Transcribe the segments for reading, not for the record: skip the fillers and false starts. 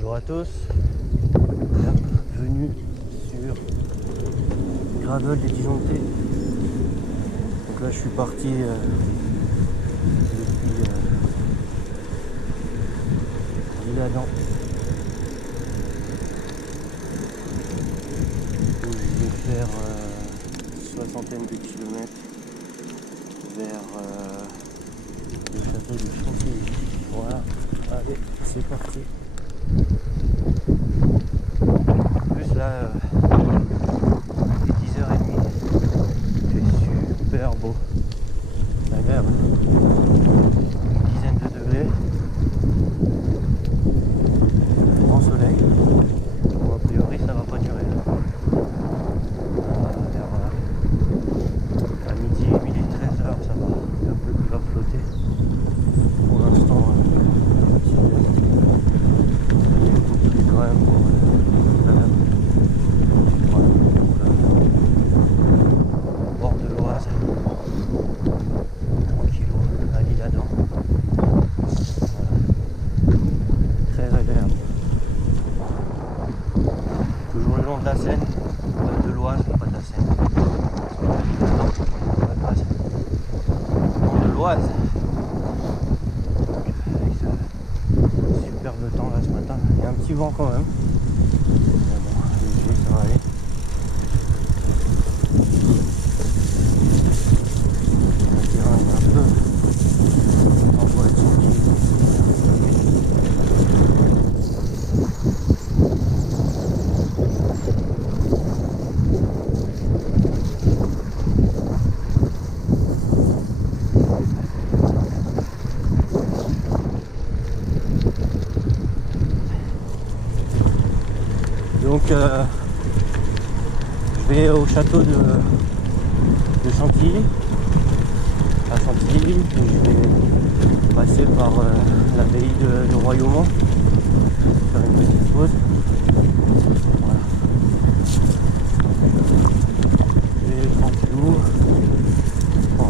Bonjour à tous, bienvenue sur Gravel des Disjonctés. Donc là je suis parti depuis L'Isle-Adam où je vais faire soixantaine de kilomètres vers le château du Chantilly. Voilà, allez, c'est parti. En plus là, il est 10h30, il fait super beau, agréable, une dizaine de degrés, grand soleil. Bon, a priori ça va pas durer. Vers à midi 13h ça va, un peu qui va flotter. Pour l'instant, quand même pour bord de l'Oise, tranquillou à l'Isle-Adam. Voilà. Très agréable. Toujours le long de la Seine, de l'Oise, pas de la Seine. Le long de l'Oise. Superbe temps là ce matin, il y a un petit vent quand même. Mais bon, léger, ça va aller. Le terrain est un peu en voiture. Donc je vais au château de Chantilly, à Chantilly, et je vais passer par l'abbaye de Royaumont, faire une petite pause. Voilà. Et tranquillou, on va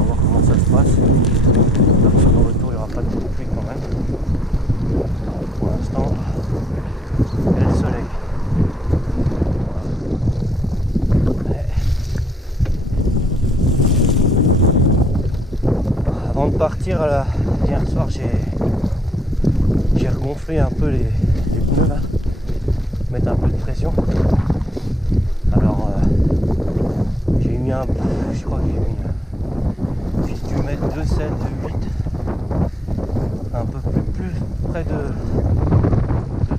voir comment ça se passe. J'espère que sur le retour il n'y aura pas de pluie quand même. Pour l'instant, il y a le soleil. Avant de partir, hier soir, j'ai regonflé un peu les pneus là, mettre un peu de pression. Alors j'ai mis je crois que j'ai dû mettre 2,7, 2,8, un peu plus près de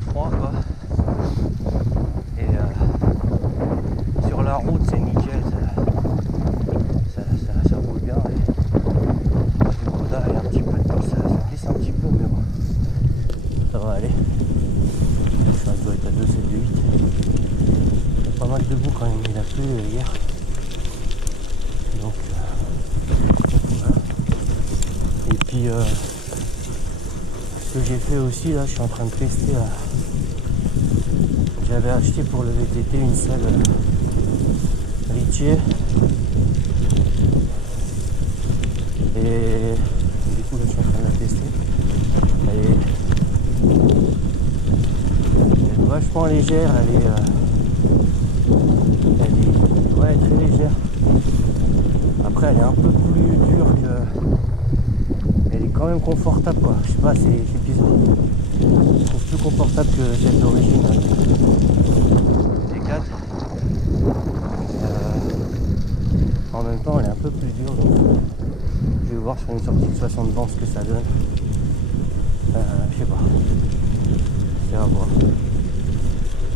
3 quoi. Et sur la route c'est nickel, ça roule bien. Et du coup là il y a un petit peu de ça glisse un petit peu, mais bon, ça va aller. Ça doit être à 2,7, 2,8. Il y a pas mal de boue quand même, il a plu hier. Donc voilà. Et puis ce que j'ai fait aussi là, je suis en train de tester là. J'avais acheté pour le VTT une selle Ritchie et du coup là, je suis en train de la tester. Elle est vachement légère, elle est ouais, très légère. Après elle est un peu plus dure que, elle est quand même confortable quoi. Je sais pas, c'est bizarre. Je trouve plus confortable que celle d'origine. T4. En même temps elle est un peu plus dure, donc je vais voir sur une sortie de 60 bancs ce que ça donne. Je sais pas. C'est à voir.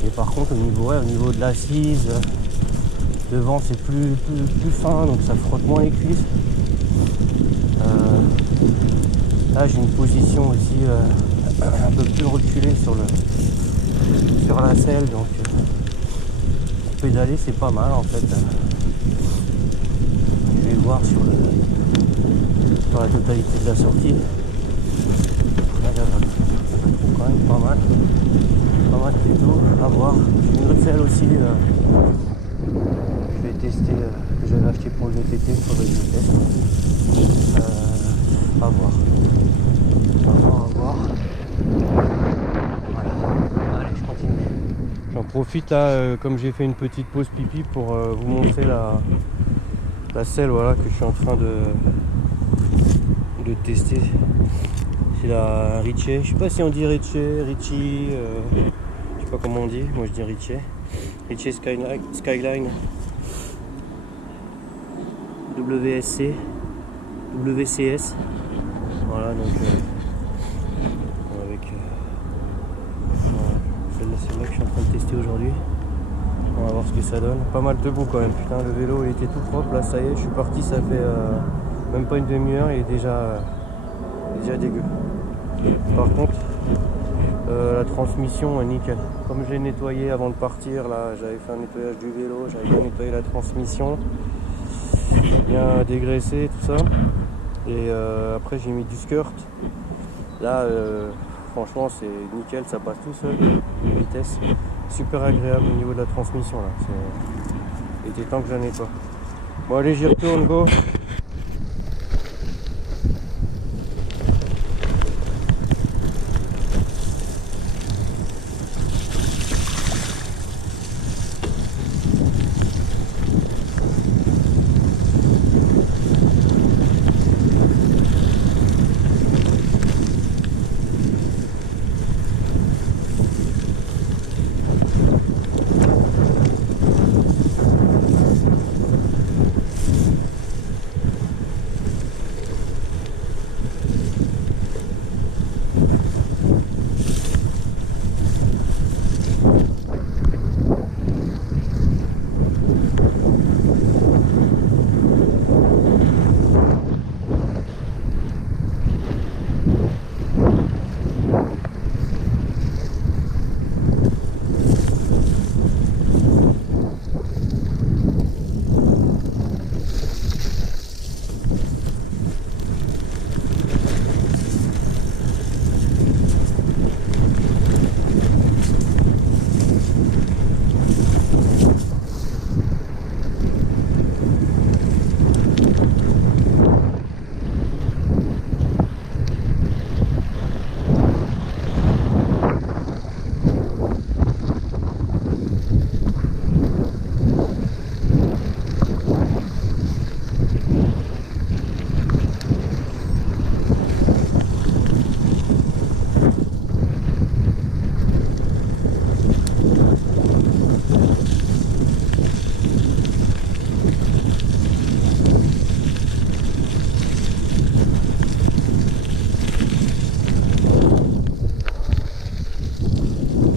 Et par contre au niveau de l'assise, devant c'est plus fin, donc ça frotte moins les cuisses. Là j'ai une position aussi un peu plus reculée sur la selle, donc pour pédaler c'est pas mal en fait. Je vais voir sur la totalité de la sortie. Là, ça va quand même pas mal de tout à voir. J'ai une autre selle aussi je vais tester, que j'avais acheté pour le VTT, il faudrait que je teste. À voir. À voir. profite là, comme j'ai fait une petite pause pipi, pour vous montrer la selle, voilà, que je suis en train de tester. C'est la Ritchey, je sais pas si on dit Ritchey, je sais pas comment on dit, moi je dis Ritchey Skyline WCS, voilà, donc avec voilà, celle-là que je suis en train de tester aujourd'hui. On va voir ce que ça donne. Pas mal de bout quand même, putain, le vélo il était tout propre, là ça y est, je suis parti, ça fait même pas une demi-heure, il est déjà dégueu. Par contre, la transmission est nickel. Comme j'ai nettoyé avant de partir, là j'avais fait un nettoyage du vélo, j'avais bien nettoyé la transmission, bien dégraissé tout ça. Et après j'ai mis du skirt. Là franchement c'est nickel, ça passe tout seul, une vitesse super agréable au niveau de la transmission là. Il était temps que je nettoie. Bon allez, j'y retourne, go.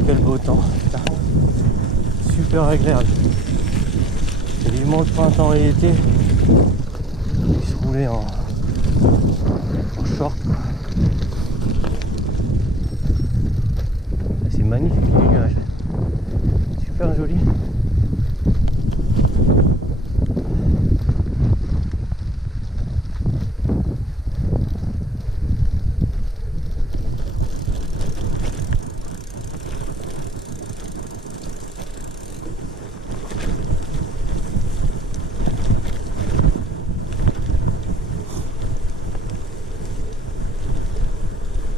Quel beau temps, putain. Super agréable. Vivement le printemps et l'été. Il se roulait en short. C'est magnifique les nuages. Super joli.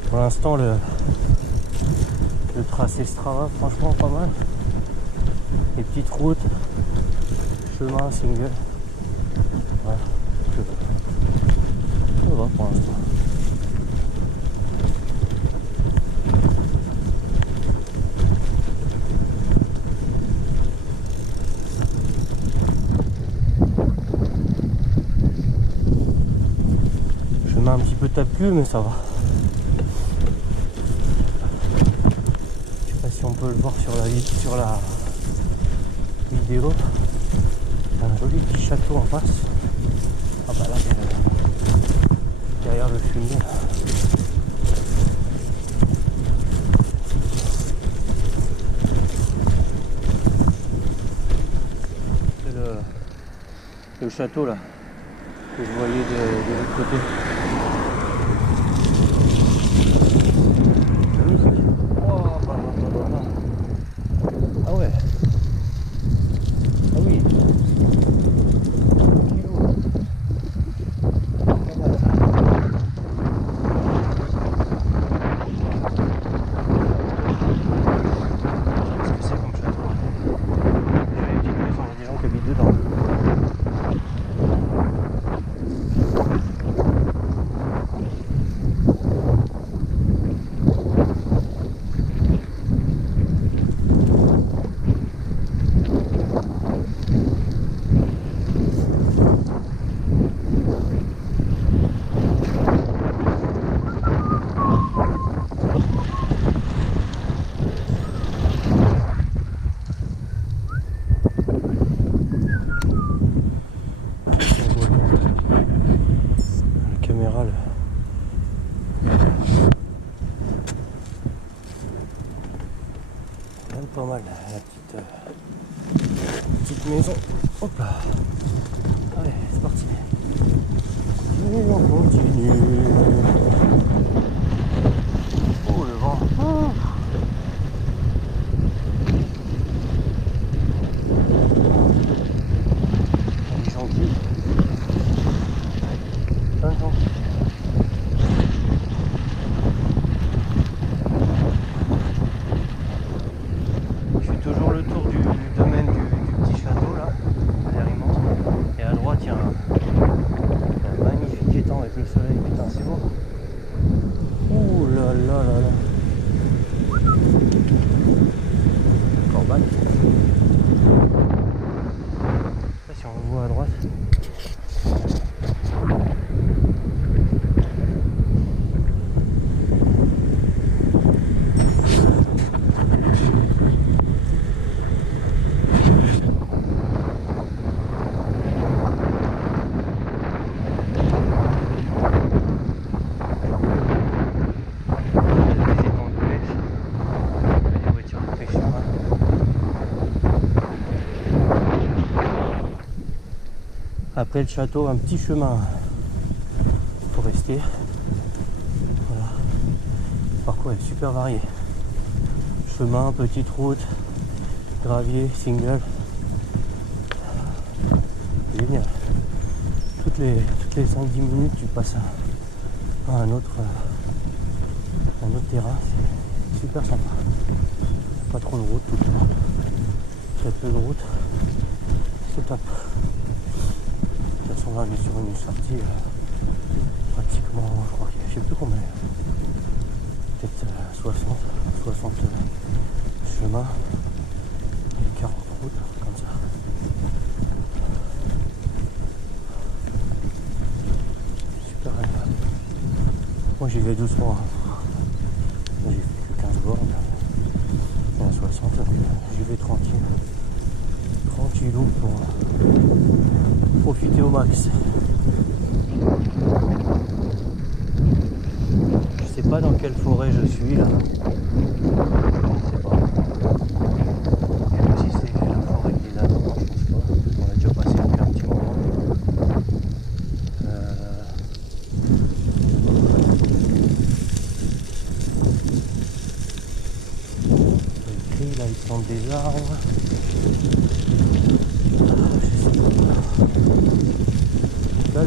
Pour l'instant, le tracé Strava, franchement pas mal. Les petites routes, chemin single. Voilà, ça va pour l'instant. Chemin un petit peu tape-cul, mais ça va. Si on peut le voir sur la vidéo, il y a un joli petit château en face. Ah bah là, derrière le fumier. C'est le château là que je voyais de l'autre côté. Ah ouais. Ah oui. Qu'est-ce que c'est comme château? même pas mal la petite maison. Hop là. Allez, c'est parti. Et on continue. Oh le vent. Oh. Il est gentil. Plein de gentil. Je fais toujours le tour du domaine du petit château là. Derrière il monte. Et à droite il y a un magnifique étang avec le soleil. Putain c'est beau. Ouh là là là là. Corban. Je sais pas si on le voit à droite. Après le château, un petit chemin forestier. Voilà. Le parcours est super varié. Chemin, petite route, gravier, single. Génial. Toutes les 5-10 minutes, tu passes à un autre terrain. C'est super sympa. Pas trop de route tout le temps. Très peu de route. C'est top. De toute façon là on est sur une sortie pratiquement, je crois qu'il y a, je sais plus combien, peut-être 60 chemins et 40 routes comme ça. Super agréable. Moi j'y vais doucement, j'ai fait que 15 bornes, il y en a 60, donc j'y vais tranquillou pour profiter au max. Je sais pas dans quelle forêt je suis là. Je sais pas. Je sais pas si c'est la forêt des anneaux, je sais pas. On a déjà passé depuis un petit moment. Écrit là, ils sont des arbres. Là,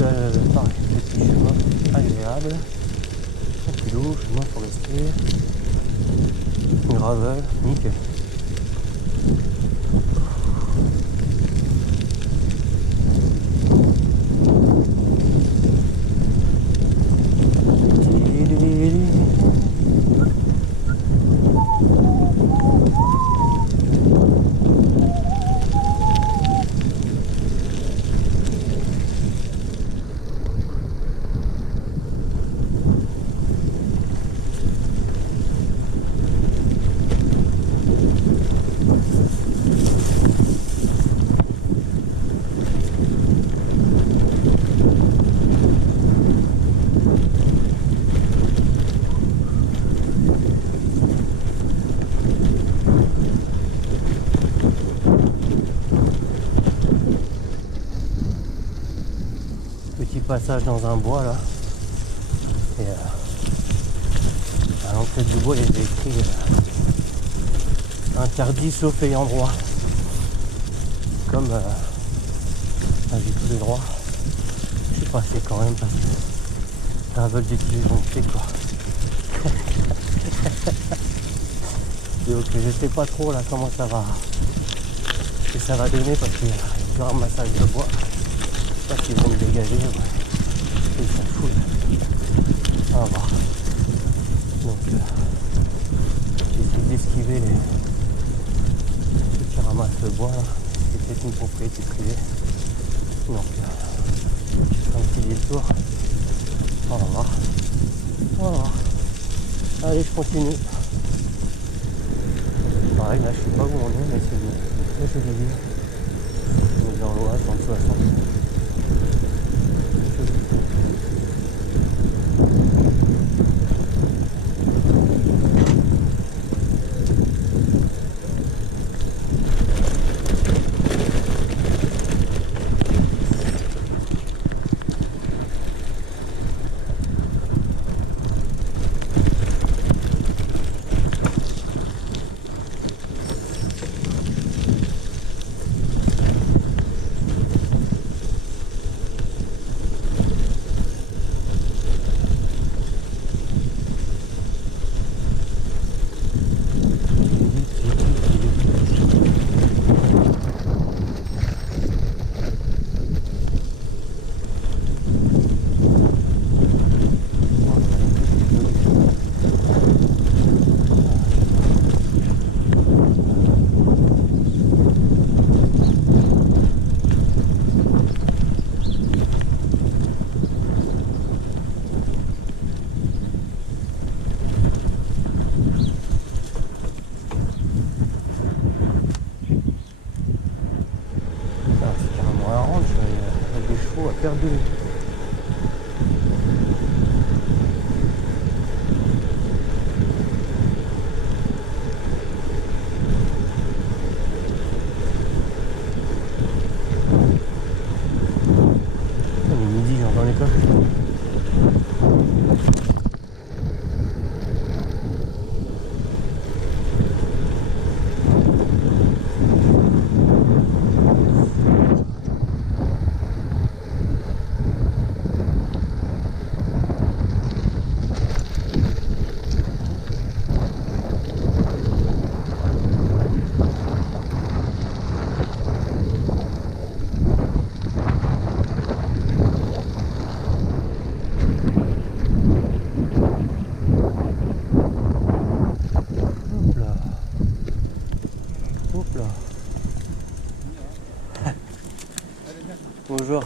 pareil, petit chemin agréable, tranquillou, chemin forestier, gravel, nickel. Passage dans un bois là, et à l'entrée du bois il y avait écrit interdit sauf ayant droit, comme j'ai tous les droits. Je suis passé quand même parce que ça veut dire que j'ai monté quoi. Donc je sais pas trop là comment ça va, ce que ça va donner, parce qu'il y a un ramassage de bois. Je sais pas s'ils vont me dégager. Ouais. Et ça fout. On va voir. Donc j'essaie d'esquiver ceux qui ramassent le bois là. C'est peut-être une propriété privée. Donc un petit détour. On va voir. On va voir. Allez, je continue. Pareil, là je sais pas où on est, mais c'est une très jolie ville. On est dans l'Oise, dans le 60. perdu. Il est midi, j'entends les cloches. Bonjour.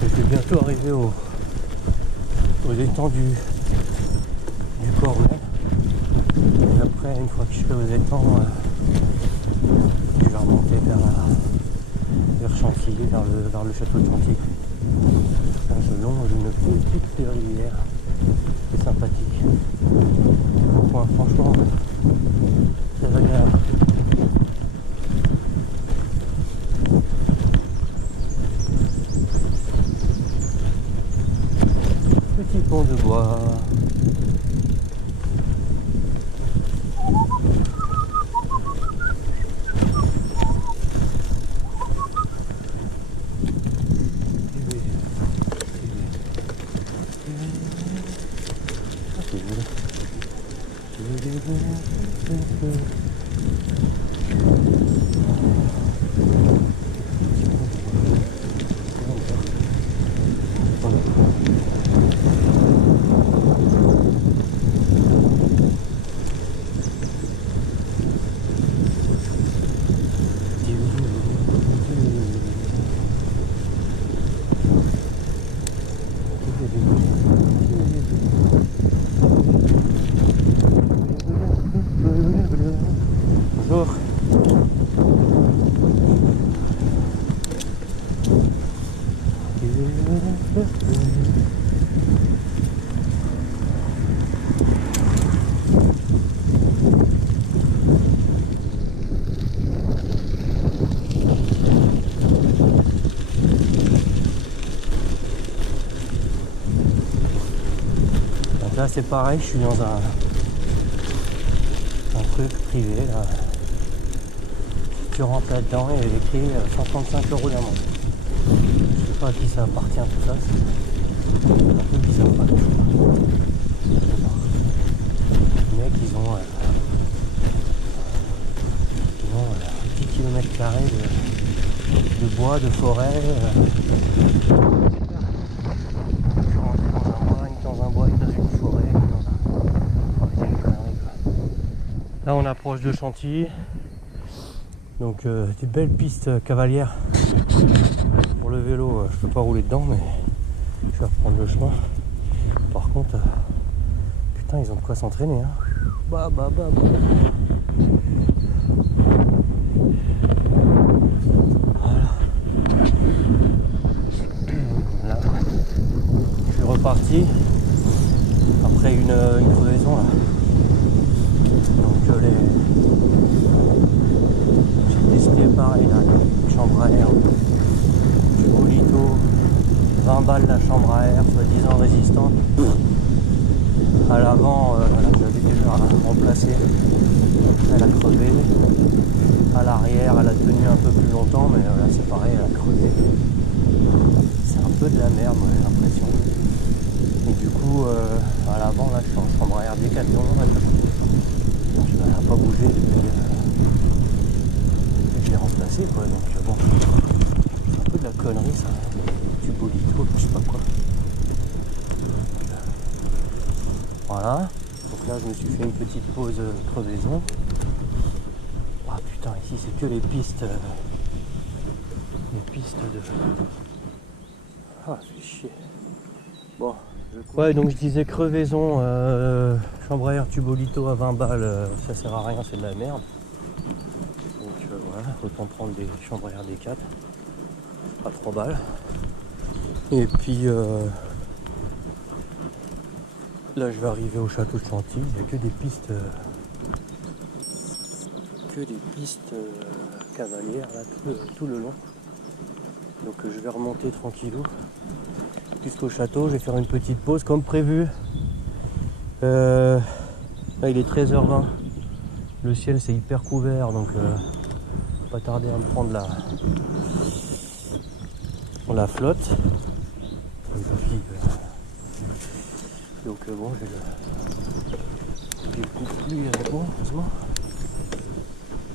Je vais bientôt arriver aux étangs du port même. Et après, une fois que je serai aux étangs, je vais remonter vers Chantilly, vers le château de Chantilly. Je longe une petite rivière, c'est sympathique. Ouais, franchement, c'est agréable. Petit pont de bois. Bonjour. Donc là c'est pareil, je suis dans un truc privé là. Tu rentres là-dedans et il est écrit 135 € d'amende. Je sais pas à qui ça appartient tout ça. C'est un peu bizarre. Les mecs ils ont 10 km² de bois, de forêt. Je suis rentré dans un bois, dans une forêt, c'est une connerie, quoi. Là on approche de Chantilly. Donc des belles pistes cavalières pour le vélo, je peux pas rouler dedans mais je vais reprendre le chemin. Par contre, putain ils ont de quoi s'entraîner hein. Bah. Voilà. Là, je suis reparti après une crevaison là. Donc j'ai testé pareil là, une chambre à air, du Bolito, 20 balles la chambre à air, soi-disant résistante. À l'avant, j'avais déjà remplacé, elle a crevé. À l'arrière, elle a tenu un peu plus longtemps, mais là c'est pareil, elle a crevé. C'est un peu de la merde, j'ai l'impression. Et du coup, à l'avant, là je suis en chambre à air Décathlon, elle n'a pas bougé depuis que je l'ai remplacé, quoi. Donc bon, c'est un peu de la connerie ça, du Bolito, je sais pas quoi. Voilà, donc là je me suis fait une petite pause crevaison. Ah putain, ici c'est que les pistes de... Ah, c'est chier. Bon, ouais, donc je disais crevaison, chambre à air Tubolito à 20 balles, ça sert à rien, c'est de la merde. Donc voilà, autant prendre des chambres à air des 4 à 3 balles. Et puis là je vais arriver au château de Chantilly, il n'y a que des pistes cavalières là, tout le long. Donc je vais remonter tranquillou jusqu'au château, je vais faire une petite pause comme prévu. Là il est 13h20, le ciel c'est hyper couvert, donc pas tarder à me prendre la flotte. Et puis, donc bon, j'ai le coupe-pluie avec moi, heureusement.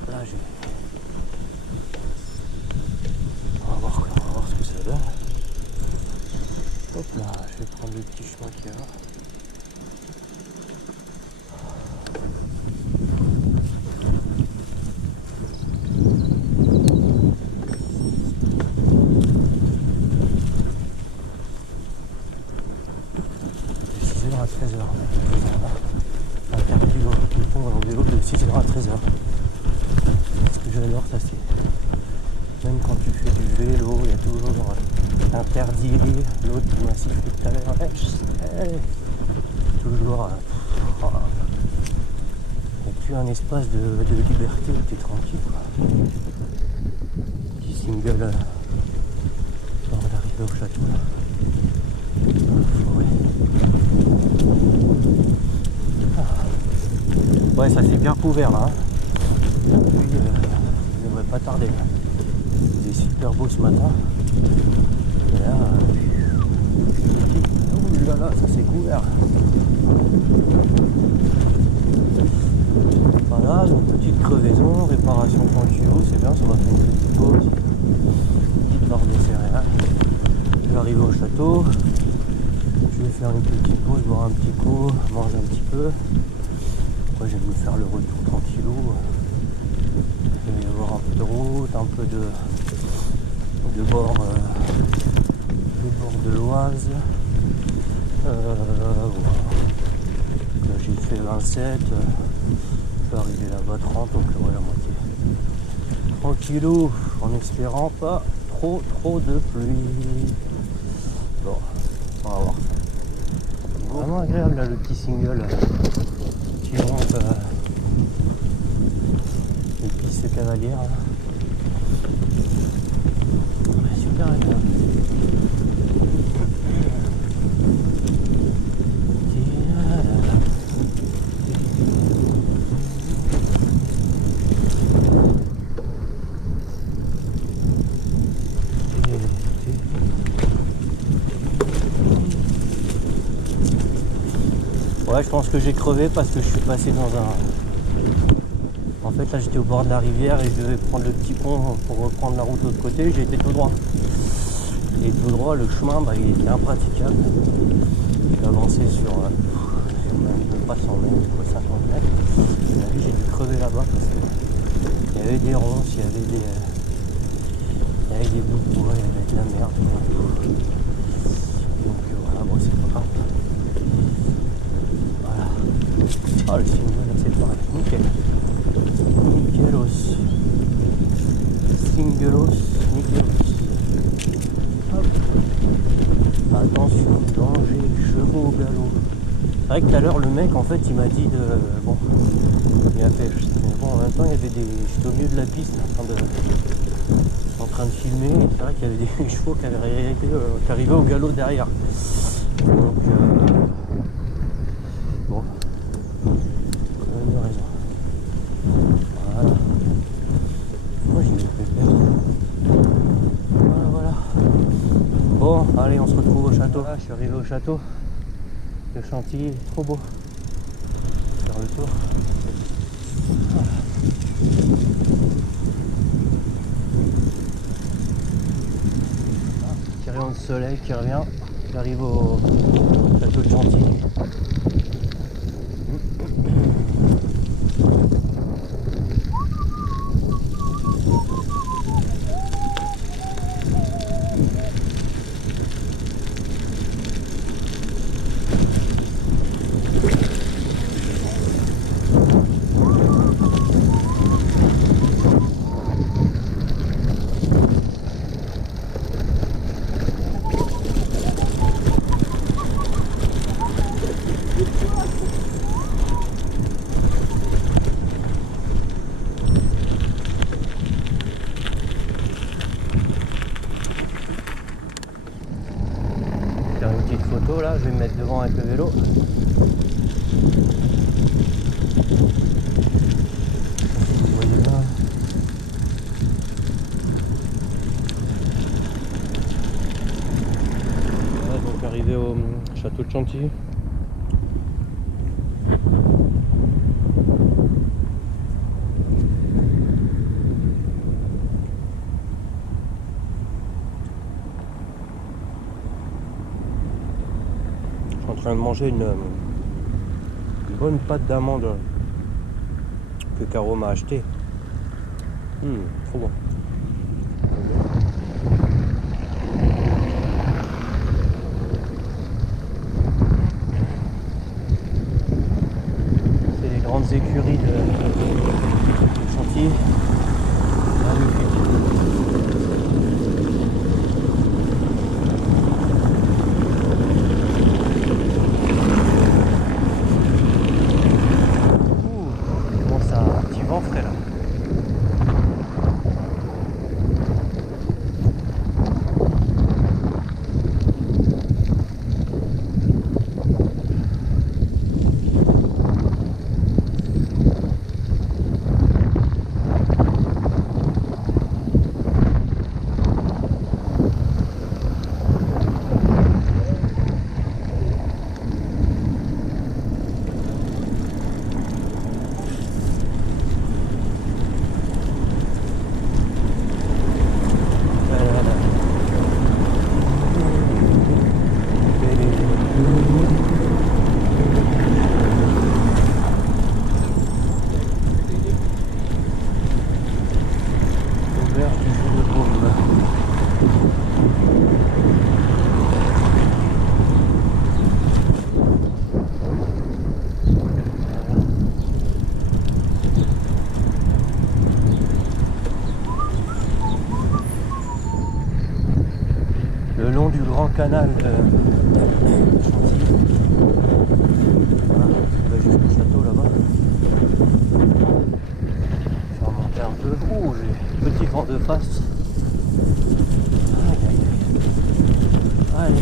Là on va voir ce que ça donne. Hop là, je vais prendre le petit chemin qu'il y a là. À 13h. Interdit aux piétons en vélo de 6h à 13h. Ce que j'adore, ça c'est. Même quand tu fais du vélo, il y a toujours interdit. L'autre qui m'a sifflé tout à l'heure. Toujours. Tu as un espace de liberté où tu es tranquille, quoi. Petit single avant d'arriver au château là. Ouais, ça c'est bien couvert là. Oui, je devrais pas tarder. Il est super beau ce matin. Et là, oh là là, ça c'est couvert. Voilà, donc petite crevaison, réparation tranquillou, c'est bien, ça m'a fait une petite pause. Petite barre de céréales. Je vais arriver au château. Je vais faire une petite pause, boire un petit coup, manger un petit peu. Après je vais me faire le retour tranquillou. Il va y avoir un peu de route, un peu de bord de l'Oise. Voilà. Là j'ai fait 27, je vais arriver là-bas 30, donc ouais, la moitié. Tranquillou, en espérant pas trop de pluie. Bon, on va voir ça. Vraiment agréable là, le petit single qui monte les pistes cavalières. Là. Ouais, super agréable. Ouais, je pense que j'ai crevé parce que je suis passé dans un... En fait, là, j'étais au bord de la rivière et je devais prendre le petit pont pour reprendre la route de l'autre côté. J'ai été tout droit. Et tout droit, le chemin, bah, il était impraticable. J'ai avancé sur même pas 100 mètres, quoi, 50 mètres. Et là, j'ai dû crever là-bas parce qu'il y avait des ronces, il y avait des bouts de bois, il y avait de la merde. Quoi. Donc voilà, bon, c'est pas grave. Voilà. Ah, le single, c'est pareil. Nickel. Nickelos. Singelos. Nickelos. Hop. Attention, danger, chevaux au galop. C'est vrai que tout à l'heure, le mec, en fait, il m'a dit de... Bon, il a fait... Mais bon, en même temps, il y avait des... J'étais au milieu de la piste, en train de filmer. Et c'est vrai qu'il y avait des chevaux qui arrivaient au galop derrière. Donc... Bon. Quand même raison. Voilà. Moi, j'y vais pépère. Voilà. Bon, allez, on se retrouve au château. Voilà, je suis arrivé au château. Le Chantilly est trop beau. Faire le tour. Voilà. Petit rayon de soleil qui revient. J'arrive au château de Chantilly. petite photo là, je vais me mettre devant avec le vélo. Vous voyez bien. Voilà, donc arrivé au château de Chantilly. Je suis en train de manger une bonne pâte d'amande que Caro m'a acheté. Trop bon. C'est les grandes écuries de Chantilly. Le long du grand canal de Chantilly. Voilà, on va jusqu'au château là-bas. Je vais remonter un peu. Ouh, j'ai petit vent de face. Aïe, aïe, aïe. Allez,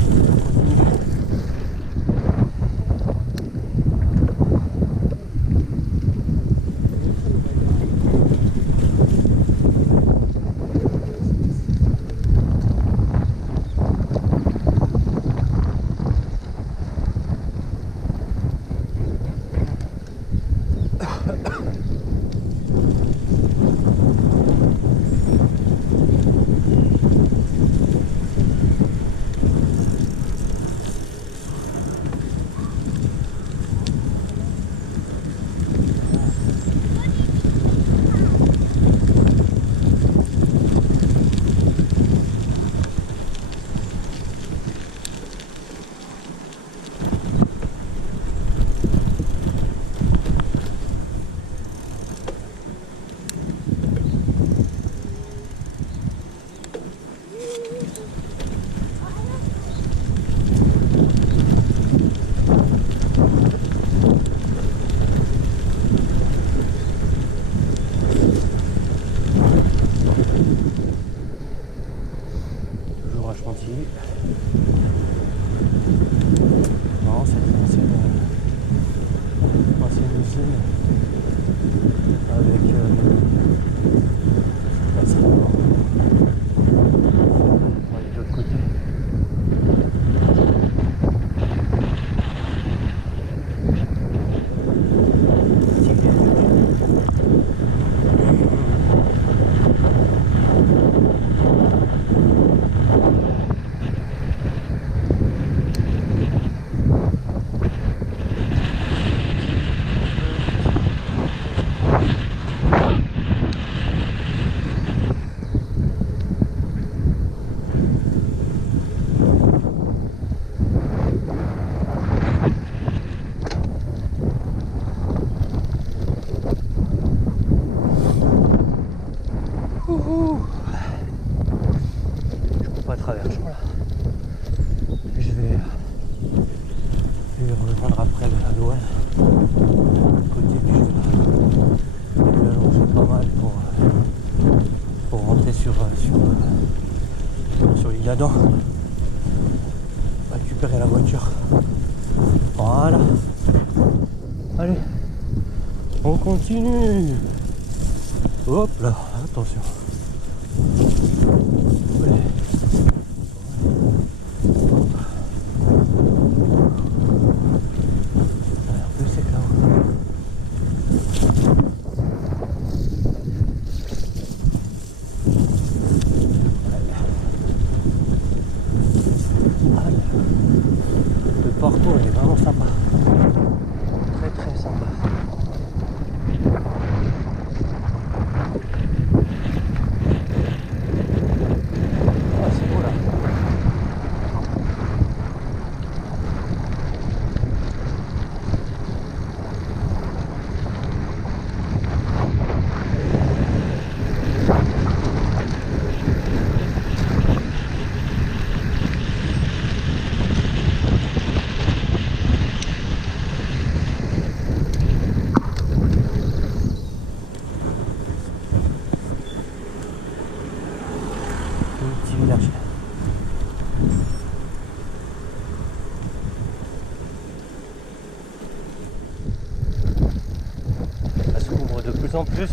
on continue. Non, c'est une ancienne usine avec on va aller de l'autre côté. Je peux pas traverser là. Je vais rejoindre après la douane. Côté puis je vais allonger pas mal pour rentrer sur l'île d'Adam. Récupérer récupérer la voiture. Voilà. Allez, on continue. Hop là, attention. Allez. Un peu sec là-haut. Le parcours il est vraiment sympa. Très très sympa. Ah, c'est beau là. Petit village. Ça se couvre de plus en plus.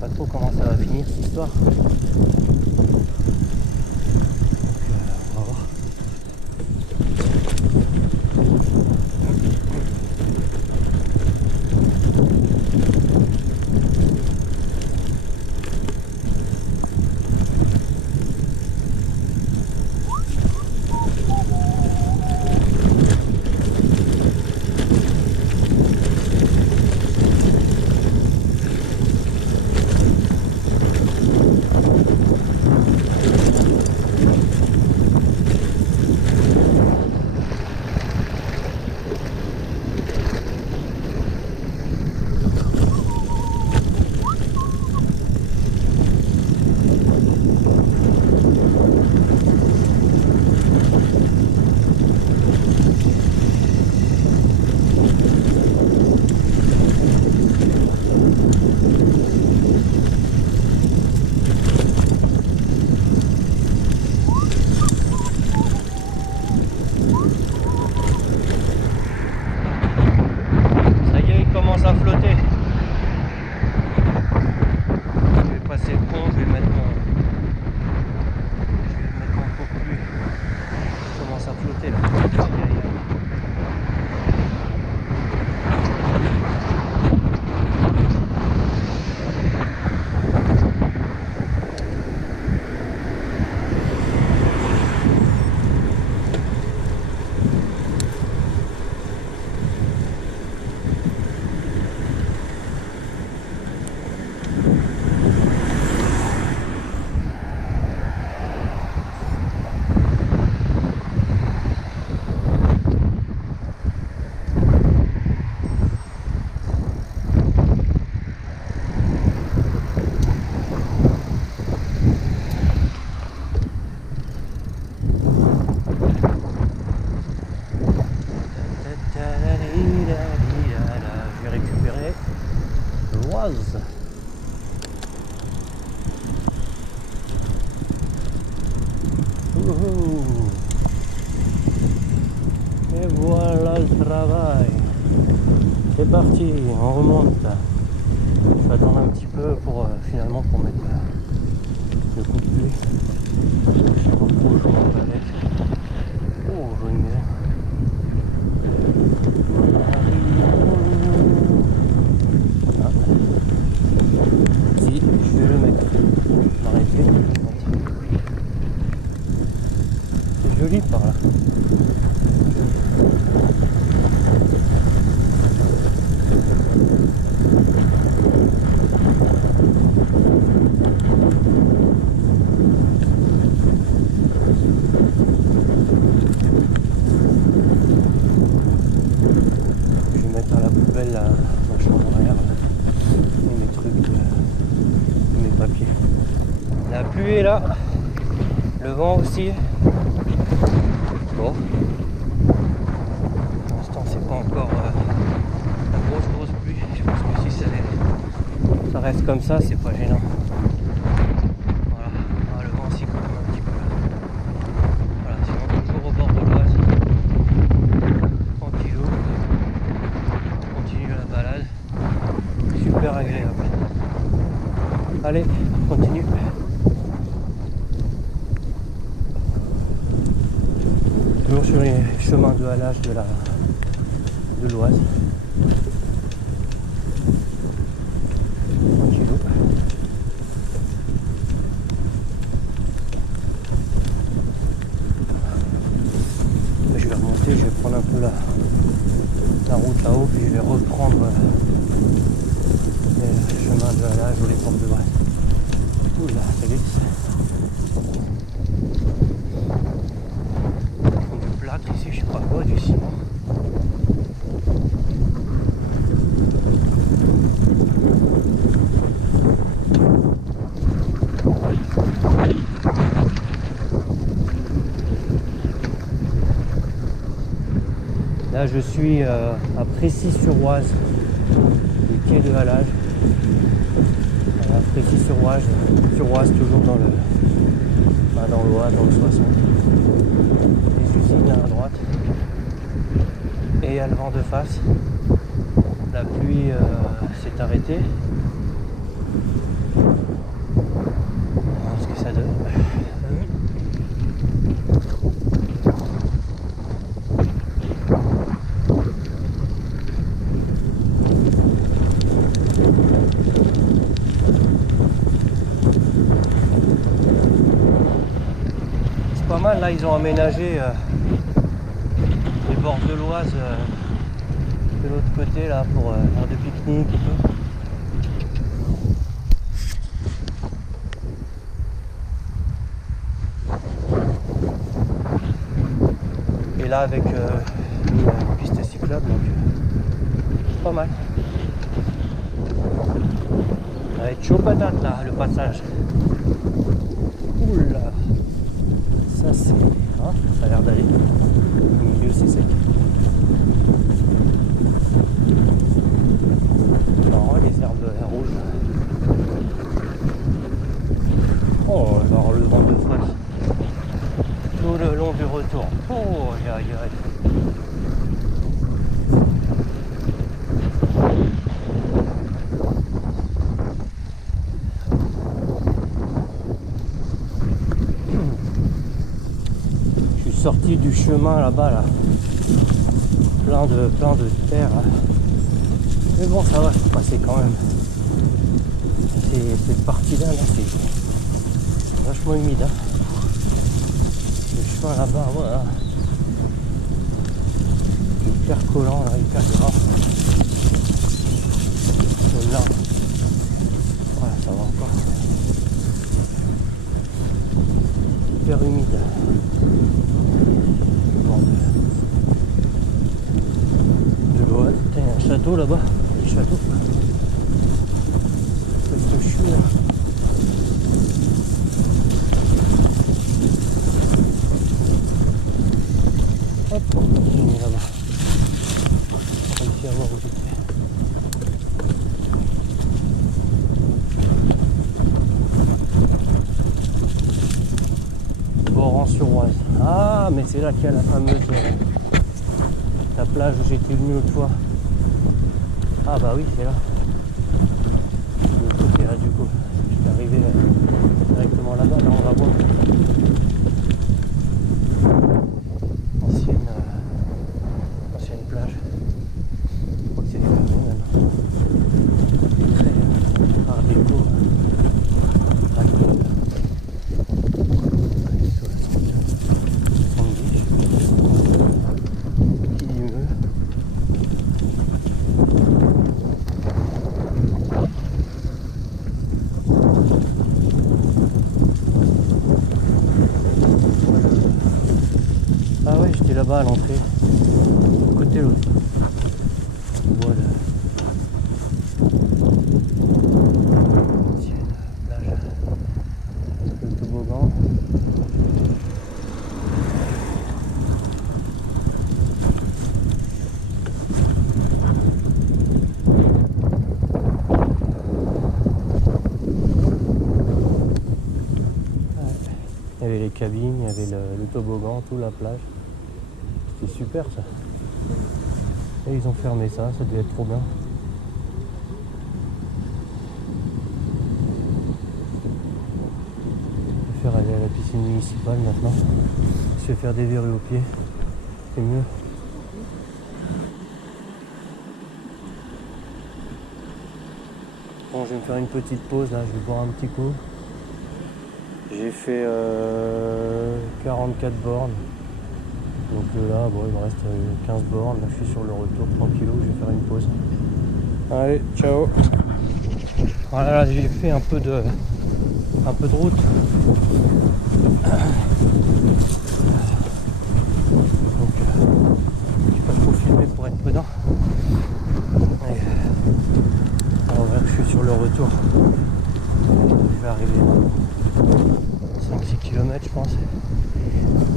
Pas trop comment ça va finir cette histoire. On va voir. À flotter. Je vais passer le pont, je vais mettre mon contenu. Je commence à flotter là. Je vais récupérer l'Oise. Et voilà le travail. C'est parti, on remonte. Je vais attendre un petit peu pour finalement pour mettre le coup de pluie. Je sais pas trop je m'en avec. Oh, jolie maison. Ah. Si, je vais le mettre. M'arrêter. C'est joli par là. Je vais mettre à la poubelle la chambre arrière et mes trucs, mes papiers. La pluie est là, le vent aussi. Bon, pour l'instant c'est pas encore la grosse pluie. Je pense que si ça reste comme ça, c'est pas gênant. Voilà, ah, le vent s'y coule un petit peu là. sur les chemins de halage de l'Oise. Tranquillou. Je vais remonter, je vais prendre un peu la route là-haut, puis je vais reprendre les chemins de halage ou les portes de Brest. Oula, ça glisse. Du plâtre ici, je sais pas quoi, du ciment. Là, je suis à Précy-sur-Oise, le quai de halage. Précy-sur-Oise, toujours dans l'Oise, dans le 60. Les usines là à droite. Et il y a le vent de face. La pluie s'est arrêtée. On va voir ce que ça donne. Pas mal, là ils ont aménagé les bords de l'Oise de l'autre côté là pour faire des pique-niques et tout. Et là avec une piste cyclable, donc pas mal. Ça va être chaud patate là, le passage. Oula. Ça c'est. Hein, ça a l'air d'aller. Au milieu c'est sec. Non, les herbes rouges. Oh, alors le vent de face. Tout le long du retour. Oh, aïe aïe aïe. Sorti du chemin là-bas là, plein de terre là. Mais bon ça va, c'est passé quand même. Cette partie là c'est vachement humide hein. Le chemin là-bas voilà, hyper collant là, hyper gras. Là voilà, ça va encore, hyper humide. De l'Oise, il y a un château là-bas, le château. Je suis là. Hop, on continue là-bas. On va réussir à voir où j'étais. Boran-sur-Oise. Ah, mais c'est là qu'il y a la fameuse la plage où j'étais venu l'autre fois. Ah bah oui, c'est là. De l'autre côté là du coup. Je suis arrivé directement là-bas, là on va voir. Ancienne plage. Je crois que c'est fermé maintenant. Très art déco. Là-bas à l'entrée, côté l'autre. Voilà. Ancienne plage. Le toboggan. Il y avait les cabines, il y avait le toboggan, tout la plage. C'est super ça. Et ils ont fermé ça, ça devait être trop bien. Je vais faire aller à la piscine municipale maintenant. Je vais faire des verrues aux pieds. c'est mieux. Bon, je vais me faire une petite pause là, je vais boire un petit coup. J'ai fait 44 bornes. Donc là, bon, il me reste 15 bornes. Là, je suis sur le retour, tranquillou, je vais faire une pause. Allez, ciao. Voilà, j'ai fait un peu de route. Donc, je vais pas trop filmer pour être prudent. Et, alors, voilà, je suis sur le retour. Je vais arriver à 5-6 km, je pense.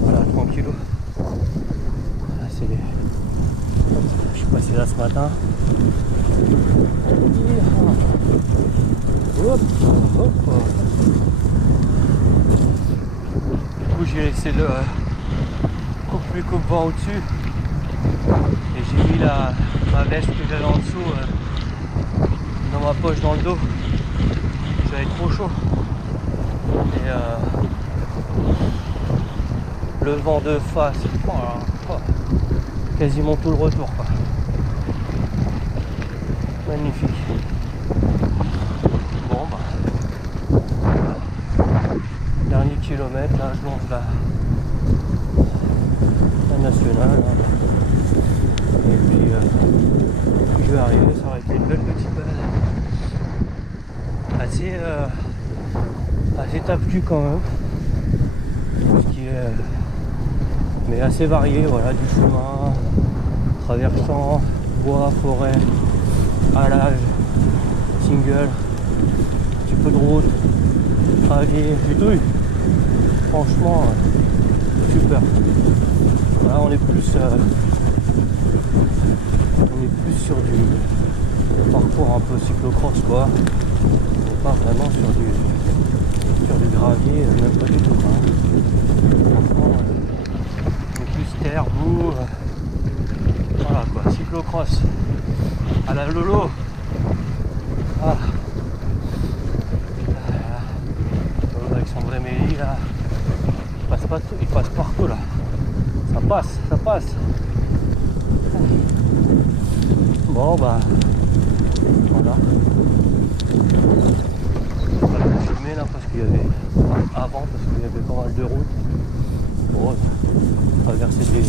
Voilà, tranquillou. Là, c'est les... Je suis passé là ce matin. Hop, hop. Du coup, j'ai laissé le coupe-vent au-dessus. Et j'ai mis ma veste que j'avais en dessous dans ma poche dans le dos. J'avais trop chaud. Et le vent de face, quasiment tout le retour, quoi. Magnifique. Bon bah, dernier kilomètre, là je longe la nationale. Là. Et puis je vais arriver, ça aurait été une belle petite balade. Assez tape-cul quand même. Ce qui est, mais assez varié, voilà, du chemin, traversant bois, forêt, halage, single, un petit peu de route, gravier, j'ai tout eu. Franchement, super. Là, on est plus sur du parcours un peu cyclocross, quoi. On n'est pas vraiment sur du gravier, même pas du tout, quoi. Franchement, on est plus terre, boue. Voilà, quoi, cyclocross. À la Lolo. Ah. Avec son vrai Mélie là. Il passe partout là. Ça passe. Bon bah voilà. Je vais pas filmer là parce qu'il y avait avant parce qu'il y avait pas mal de routes. Bon, traverser des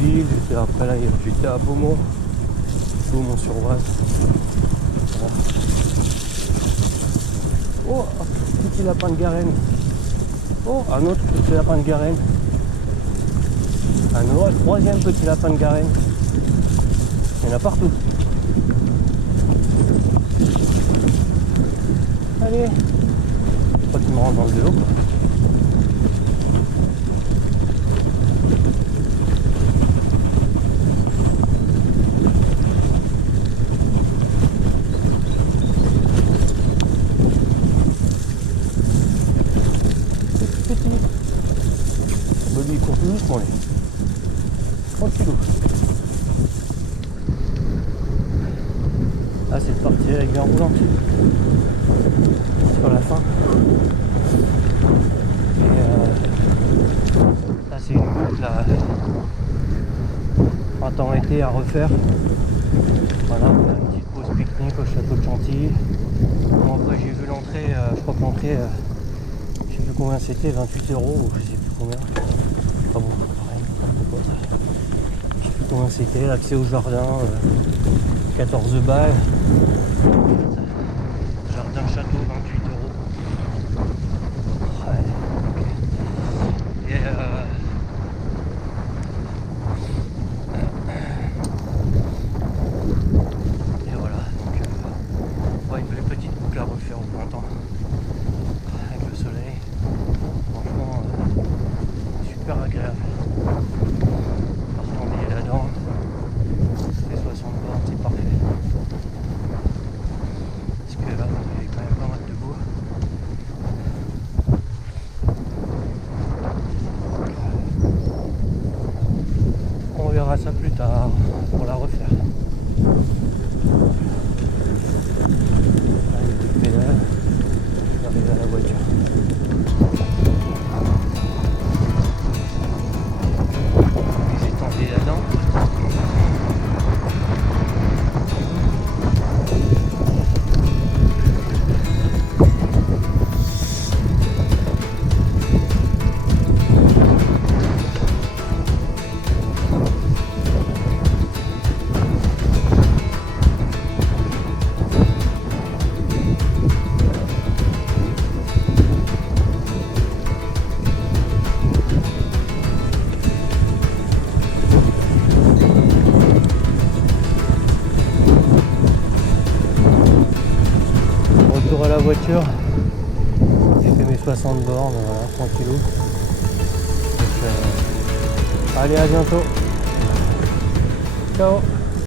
villes, après là j'étais à Beaumont-sur-Oise. Voilà. Oh, petit lapin de Garenne. Oh, un autre petit lapin de Garenne. Un autre, troisième petit lapin de Garenne. Il y en a partout. Allez. Faut pas qu'il me rentre dans le vélo, quoi. Il court tout doucement, tranquillou. Ah, c'est parti avec bien roulante sur la fin. Et là c'est une boucle là, printemps-été à refaire. Voilà, on a une petite pause pique-nique au château de Chantilly. Bon, après j'ai vu l'entrée, je crois que l'entrée, je sais plus combien c'était, 28 € ou je sais plus combien. Ah bon, pareil, je sais plus combien c'était, l'accès au jardin, 14 balles. Jardin château, 28 €. Ouais, okay. Et voilà, donc ouais, une belle petite boucle à refaire au printemps. Avec le soleil. Franchement, super agréable. Partant billet là-dedans. Les 60 bornes, c'est parfait. voiture. J'ai fait mes 60 bornes, voilà, tranquillou. Donc, allez, à bientôt. Ciao.